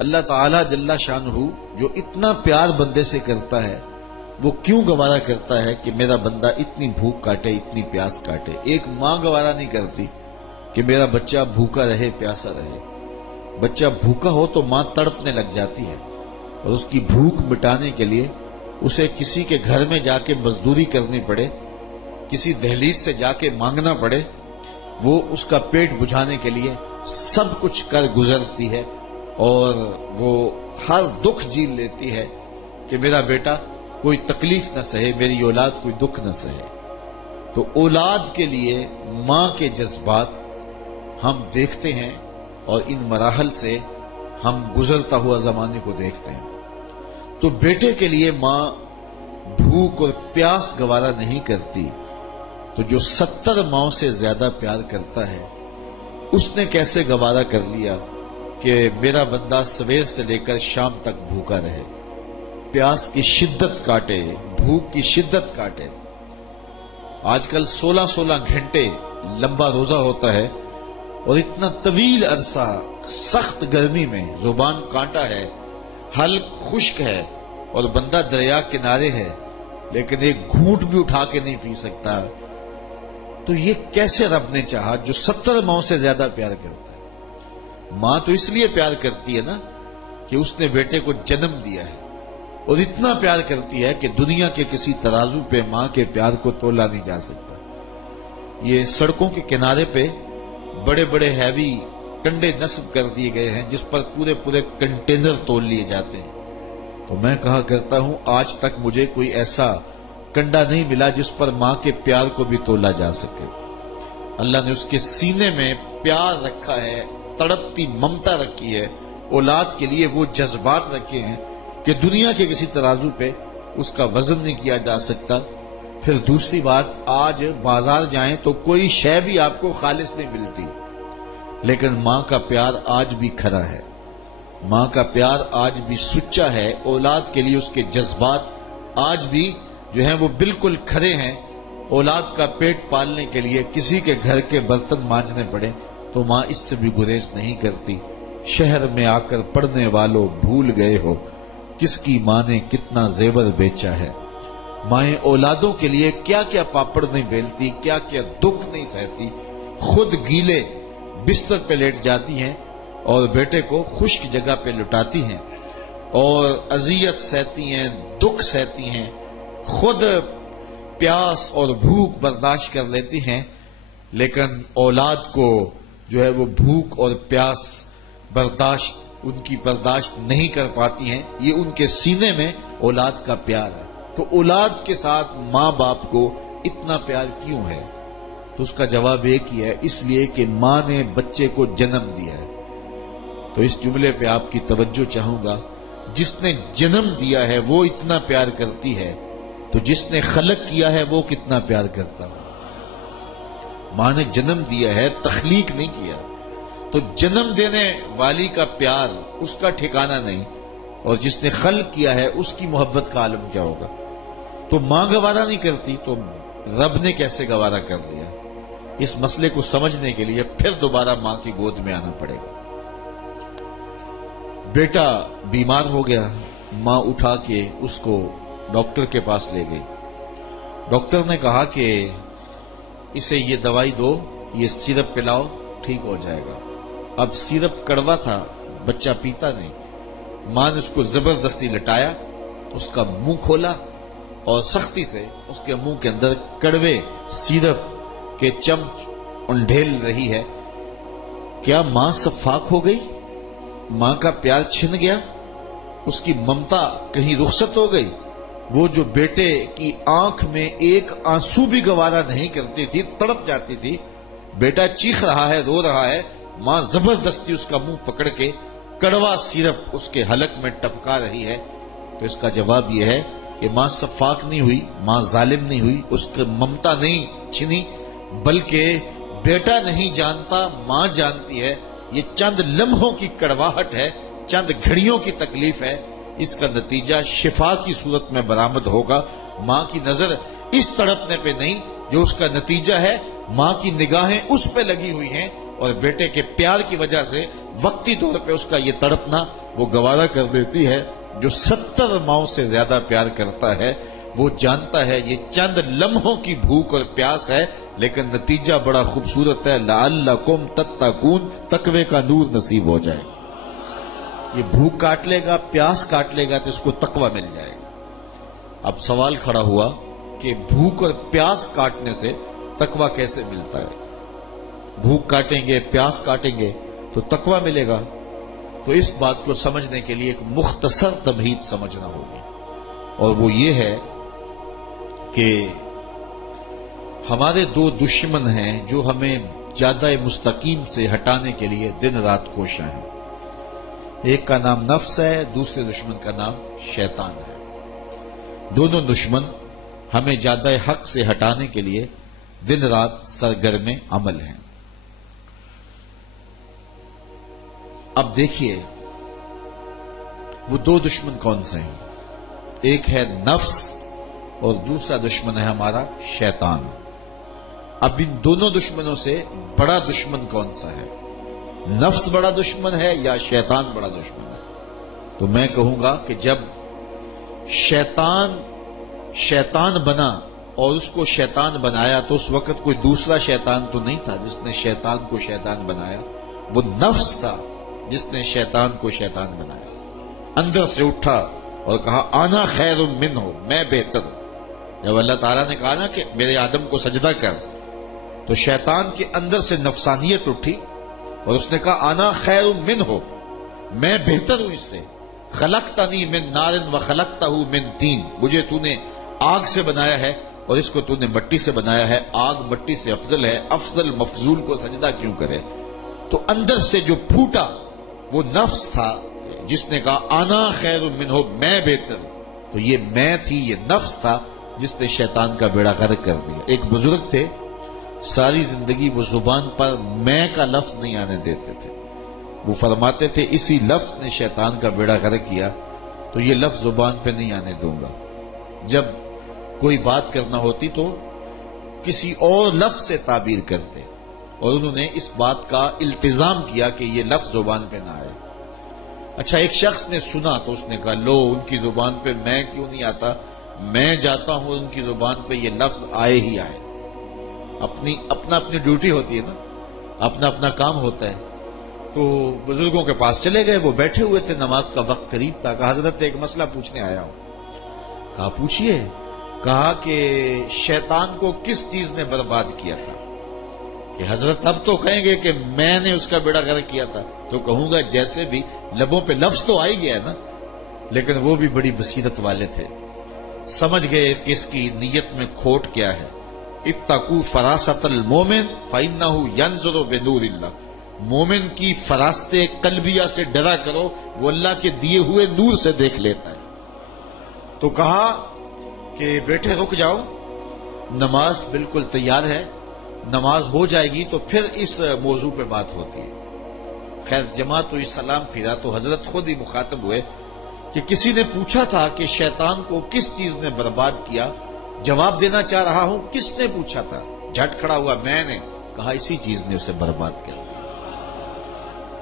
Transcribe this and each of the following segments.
اللہ تعالی جل شانہ جو اتنا پیار بندے سے کرتا ہے وہ کیوں گوارا کرتا ہے کہ میرا بندہ اتنی بھوک کاٹے، اتنی پیاس کاٹے؟ ایک ماں گوارا نہیں کرتی کہ میرا بچہ بھوکا رہے، پیاسا رہے۔ بچہ بھوکا ہو تو ماں تڑپنے لگ جاتی ہے، اور اس کی بھوک مٹانے کے لیے اسے کسی کے گھر میں جا کے مزدوری کرنی پڑے، کسی دہلیز سے جا کے مانگنا پڑے، وہ اس کا پیٹ بجھانے کے لیے سب کچھ کر گزرتی ہے، اور وہ ہر دکھ جھیل لیتی ہے کہ میرا بیٹا کوئی تکلیف نہ سہے، میری اولاد کوئی دکھ نہ سہے۔ تو اولاد کے لیے ماں کے جذبات ہم دیکھتے ہیں، اور ان مراحل سے ہم گزرتا ہوا زمانے کو دیکھتے ہیں۔ تو بیٹے کے لیے ماں بھوک اور پیاس گوارا نہیں کرتی، تو جو 70 ماؤں سے زیادہ پیار کرتا ہے اس نے کیسے گوارا کر لیا کہ میرا بندہ سویر سے لے کر شام تک بھوکا رہے، پیاس کی شدت کاٹے، بھوک کی شدت کاٹے۔ آج کل 16 گھنٹے لمبا روزہ ہوتا ہے، اور اتنا طویل عرصہ سخت گرمی میں زبان کانٹا ہے، حلق خشک ہے، اور بندہ دریا کنارے ہے، لیکن ایک گھونٹ بھی اٹھا کے نہیں پی سکتا۔ تو یہ کیسے رب نے چاہا جو 70 ماؤں سے زیادہ پیار کرتا ہے؟ ماں تو اس لیے پیار کرتی ہے نا کہ اس نے بیٹے کو جنم دیا ہے، اور اتنا پیار کرتی ہے کہ دنیا کے کسی ترازو پہ ماں کے پیار کو تولا نہیں جا سکتا۔ یہ سڑکوں کے کنارے پہ بڑے بڑے ہیوی کنڈے نصب کر دیے گئے ہیں جس پر پورے کنٹینر تول لیے جاتے ہیں۔ تو میں کہا کرتا ہوں آج تک مجھے کوئی ایسا کنڈا نہیں ملا جس پر ماں کے پیار کو بھی تولا جا سکے۔ اللہ نے اس کے سینے میں پیار رکھا ہے، تڑپتی ممتا رکھی ہے، اولاد کے لیے وہ جذبات رکھے ہیں کہ دنیا کے کسی ترازو پہ اس کا وزن نہیں کیا جا سکتا۔ پھر دوسری بات، آج بازار جائیں تو کوئی شے بھی آپ کو خالص نہیں ملتی، لیکن ماں کا پیار آج بھی کھرا ہے، ماں کا پیار آج بھی سچا ہے، اولاد کے لیے اس کے جذبات آج بھی جو ہیں وہ بالکل کھرے ہیں۔ اولاد کا پیٹ پالنے کے لیے کسی کے گھر کے برتن مانجنے پڑے تو ماں اس سے بھی گریز نہیں کرتی۔ شہر میں آ کر پڑھنے والوں بھول گئے ہو کس کی ماں نے کتنا زیور بیچا ہے۔ مائیں اولادوں کے لیے کیا کیا پاپڑ نہیں بیلتی، کیا کیا دکھ نہیں سہتی، خود گیلے بستر پہ لیٹ جاتی ہیں اور بیٹے کو خشک جگہ پہ لٹاتی ہیں، اور اذیت سہتی ہیں، دکھ سہتی ہیں، خود پیاس اور بھوک برداشت کر لیتی ہیں، لیکن اولاد کو جو ہے وہ بھوک اور پیاس برداشت ان کی برداشت نہیں کر پاتی ہیں۔ یہ ان کے سینے میں اولاد کا پیار ہے۔ تو اولاد کے ساتھ ماں باپ کو اتنا پیار کیوں ہے؟ تو اس کا جواب ایک ہی ہے، اس لیے کہ ماں نے بچے کو جنم دیا ہے۔ تو اس جملے پہ آپ کی توجہ چاہوں گا، جس نے جنم دیا ہے وہ اتنا پیار کرتی ہے، تو جس نے خلق کیا ہے وہ کتنا پیار کرتا ہے؟ ماں نے جنم دیا ہے، تخلیق نہیں کیا، تو جنم دینے والی کا پیار اس کا ٹھکانہ نہیں، اور جس نے خلق کیا ہے اس کی محبت کا عالم کیا ہوگا؟ تو ماں گوارا نہیں کرتی تو رب نے کیسے گوارا کر لیا؟ اس مسئلے کو سمجھنے کے لیے پھر دوبارہ ماں کی گود میں آنا پڑے گا۔ بیٹا بیمار ہو گیا، ماں اٹھا کے اس کو ڈاکٹر کے پاس لے گئی۔ ڈاکٹر نے کہا کہ اسے یہ دوائی دو، یہ سیرپ پلاؤ، ٹھیک ہو جائے گا۔ اب سیرپ کڑوا تھا، بچہ پیتا نہیں، ماں نے اس کو زبردستی لٹایا، اس کا منہ کھولا اور سختی سے اس کے منہ کے اندر کڑوے سیرپ کے چمچ انڈھیل رہی ہے۔ کیا ماں صفاق ہو گئی؟ ماں کا پیار چھن گیا؟ اس کی ممتا کہیں رخصت ہو گئی؟ وہ جو بیٹے کی آنکھ میں ایک آنسو بھی گوارا نہیں کرتی تھی، تڑپ جاتی تھی، بیٹا چیخ رہا ہے، رو رہا ہے، ماں زبردستی اس کا منہ پکڑ کے کڑوا سیرپ اس کے حلق میں ٹپکا رہی ہے۔ تو اس کا جواب یہ ہے کہ ماں صفاق نہیں ہوئی، ماں ظالم نہیں ہوئی، اس کی ممتا نہیں چھنی، بلکہ بیٹا نہیں جانتا، ماں جانتی ہے۔ یہ چند لمحوں کی کڑواہٹ ہے، چند گھڑیوں کی تکلیف ہے، اس کا نتیجہ شفا کی صورت میں برآمد ہوگا۔ ماں کی نظر اس تڑپنے پہ نہیں جو اس کا نتیجہ ہے، ماں کی نگاہیں اس پہ لگی ہوئی ہیں، اور بیٹے کے پیار کی وجہ سے وقتی طور پہ اس کا یہ تڑپنا وہ گوارا کر دیتی ہے. جو 70 ماؤں سے زیادہ پیار کرتا ہے وہ جانتا ہے یہ چند لمحوں کی بھوک اور پیاس ہے، لیکن نتیجہ بڑا خوبصورت ہے. لعلکم تتقون، تقوی کا نور نصیب ہو جائے. یہ بھوک کاٹ لے گا، پیاس کاٹ لے گا تو اس کو تقوی مل جائے گا. اب سوال کھڑا ہوا کہ بھوک اور پیاس کاٹنے سے تقوی کیسے ملتا ہے؟ بھوک کاٹیں گے، پیاس کاٹیں گے تو تقوی ملے گا. تو اس بات کو سمجھنے کے لیے ایک مختصر تمہید سمجھنا ہوگی، اور وہ یہ ہے کہ ہمارے دو دشمن ہیں جو ہمیں جادہ مستقیم سے ہٹانے کے لیے دن رات کوشاں ہیں. ایک کا نام نفس ہے، دوسرے دشمن کا نام شیطان ہے. دونوں دشمن ہمیں جادہ حق سے ہٹانے کے لیے دن رات سرگرم عمل ہیں. اب دیکھیے وہ دو دشمن کون سے ہیں. ایک ہے نفس اور دوسرا دشمن ہے ہمارا شیطان. اب ان دونوں دشمنوں سے بڑا دشمن کون سا ہے؟ نفس بڑا دشمن ہے یا شیطان بڑا دشمن ہے؟ تو میں کہوں گا کہ جب شیطان بنا اور اس کو شیطان بنایا تو اس وقت کوئی دوسرا شیطان تو نہیں تھا جس نے شیطان کو شیطان بنایا. وہ نفس تھا جس نے شیطان کو شیطان بنایا. اندر سے اٹھا اور کہا آنا خیر منہ، میں بہتر ہوں. جب اللہ تعالیٰ نے کہا نا کہ میرے آدم کو سجدہ کر، تو شیطان کے اندر سے نفسانیت اٹھی اور اس نے کہا آنا خیر منہ، میں بہتر ہوں اس سے. خلقتنی من نار وخلقتہ من طین، مجھے تو نے آگ سے بنایا ہے اور اس کو تو نے مٹی سے بنایا ہے. آگ مٹی سے افضل ہے، افضل مفضول کو سجدہ کیوں کرے؟ تو اندر سے جو پھوٹا وہ نفس تھا جس نے کہا آنا خیر منہ، میں بہتر ہوں. تو یہ میں تھی، یہ نفس تھا جس نے شیطان کا بیڑا غرق کر دیا. ایک بزرگ تھے، ساری زندگی وہ زبان پر میں کا لفظ نہیں آنے دیتے تھے. وہ فرماتے تھے اسی لفظ نے شیطان کا بیڑا غرق کیا، تو یہ لفظ زبان پہ نہیں آنے دوں گا. جب کوئی بات کرنا ہوتی تو کسی اور لفظ سے تعبیر کرتے، اور انہوں نے اس بات کا التزام کیا کہ یہ لفظ زبان پہ نہ آئے. اچھا ایک شخص نے سنا تو اس نے کہا لو ان کی زبان پہ میں کیوں نہیں آتا، میں جاتا ہوں ان کی زبان پہ یہ لفظ آئے ہی آئے. اپنی ڈیوٹی ہوتی ہے نا، اپنا کام ہوتا ہے. تو بزرگوں کے پاس چلے گئے، وہ بیٹھے ہوئے تھے، نماز کا وقت قریب تھا. کہا حضرت ایک مسئلہ پوچھنے آیا ہوں. کہا پوچھیے. کہا کہ شیطان کو کس چیز نے برباد کیا تھا؟ کہ حضرت اب تو کہیں گے کہ میں نے اس کا بیڑا غرق کیا تھا. تو کہوں گا جیسے بھی لبوں پہ لفظ تو آ ہی گیا نا، لیکن وہ بھی بڑی بصیرت والے تھے، سمجھ گئے کہ اس کی نیت میں کھوٹ کیا ہے. اتقوا فراست المومن فإنہ ینظر بنور اللہ، مومن کی فراست قلبیہ سے ڈرا کرو، وہ اللہ کے دیے ہوئے نور سے دیکھ لیتا ہے. تو کہا کہ بیٹے رک جاؤ، نماز بالکل تیار ہے، نماز ہو جائے گی تو پھر اس موضوع پہ بات ہوتی ہے. خیر جماعت تو سلام پھرا تو حضرت خود ہی مخاطب ہوئے کہ کسی نے پوچھا تھا کہ شیطان کو کس چیز نے برباد کیا، جواب دینا چاہ رہا ہوں کس نے پوچھا تھا. جھٹ کھڑا ہوا میں نے. کہا اسی چیز نے اسے برباد کیا.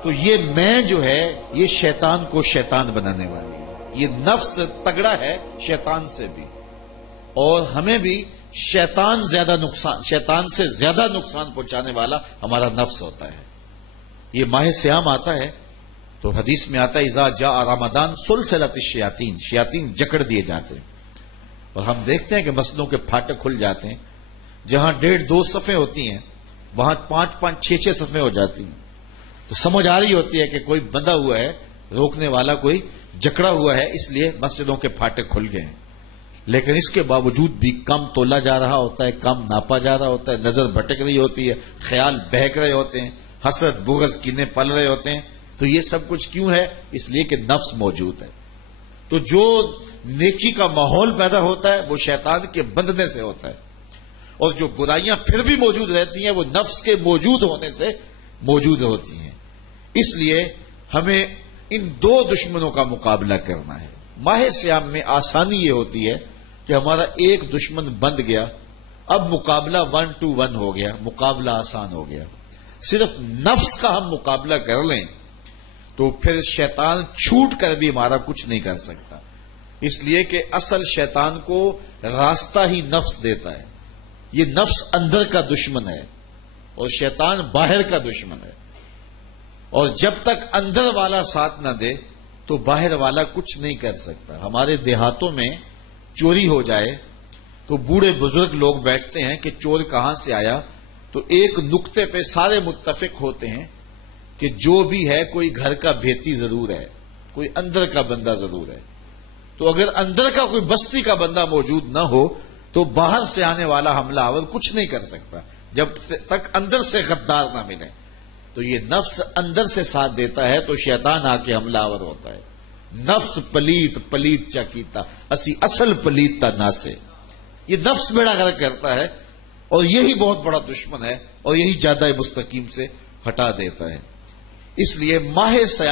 تو یہ میں جو ہے یہ شیطان کو شیطان بنانے والی ہے. یہ نفس تگڑا ہے شیطان سے بھی، اور ہمیں بھی شیطان سے زیادہ نقصان پہنچانے والا ہمارا نفس ہوتا ہے. یہ ماہ سیام آتا ہے تو حدیث میں آتا ہے اذا جاء رمضان سلسلۃ الشیاطین، شیاطین جکڑ دیے جاتے ہیں. اور ہم دیکھتے ہیں کہ مسجدوں کے پھاٹک کھل جاتے ہیں، جہاں 1.5-2 صفیں ہوتی ہیں وہاں 5-5 6-6 صفیں ہو جاتی ہیں. تو سمجھ آ رہی ہوتی ہے کہ کوئی بندہ ہوا ہے، روکنے والا کوئی جکڑا ہوا ہے، اس لیے مسجدوں کے پھاٹک کھل گئے ہیں. لیکن اس کے باوجود بھی کم تولا جا رہا ہوتا ہے، کم ناپا جا رہا ہوتا ہے، نظر بھٹک رہی ہوتی ہے، خیال بہک رہے ہوتے ہیں، حسد بغض کینے پل رہے ہوتے ہیں. تو یہ سب کچھ کیوں ہے؟ اس لیے کہ نفس موجود ہے. تو جو نیکی کا ماحول پیدا ہوتا ہے وہ شیطان کے بندنے سے ہوتا ہے، اور جو برائیاں پھر بھی موجود رہتی ہیں وہ نفس کے موجود ہونے سے موجود ہوتی ہیں. اس لیے ہمیں ان دو دشمنوں کا مقابلہ کرنا ہے. ماہ سیام میں آسانی یہ ہوتی ہے کہ ہمارا ایک دشمن بند گیا، اب مقابلہ 1 to 1 ہو گیا، مقابلہ آسان ہو گیا. صرف نفس کا ہم مقابلہ کر لیں تو پھر شیطان چھوٹ کر بھی ہمارا کچھ نہیں کر سکتا، اس لیے کہ اصل شیطان کو راستہ ہی نفس دیتا ہے. یہ نفس اندر کا دشمن ہے اور شیطان باہر کا دشمن ہے، اور جب تک اندر والا ساتھ نہ دے تو باہر والا کچھ نہیں کر سکتا. ہمارے دیہاتوں میں چوری ہو جائے تو بوڑھے بزرگ لوگ بیٹھتے ہیں کہ چور کہاں سے آیا، تو ایک نقطے پہ سارے متفق ہوتے ہیں کہ جو بھی ہے کوئی گھر کا بھیتی ضرور ہے، کوئی اندر کا بندہ ضرور ہے. تو اگر اندر کا کوئی بستی کا بندہ موجود نہ ہو تو باہر سے آنے والا حملہ آور کچھ نہیں کر سکتا جب تک اندر سے غدار نہ ملے. تو یہ نفس اندر سے ساتھ دیتا ہے تو شیطان آ کے حملہ آور ہوتا ہے. نفس پلیت پلیت چا کیتا اسی اصل پلیت تا نہ سے. یہ نفس بیڑا غرق کرتا ہے اور یہی بہت بڑا دشمن ہے اور یہی جادہ مستقیم سے ہٹا دیتا ہے. اس لیے ماہ سیام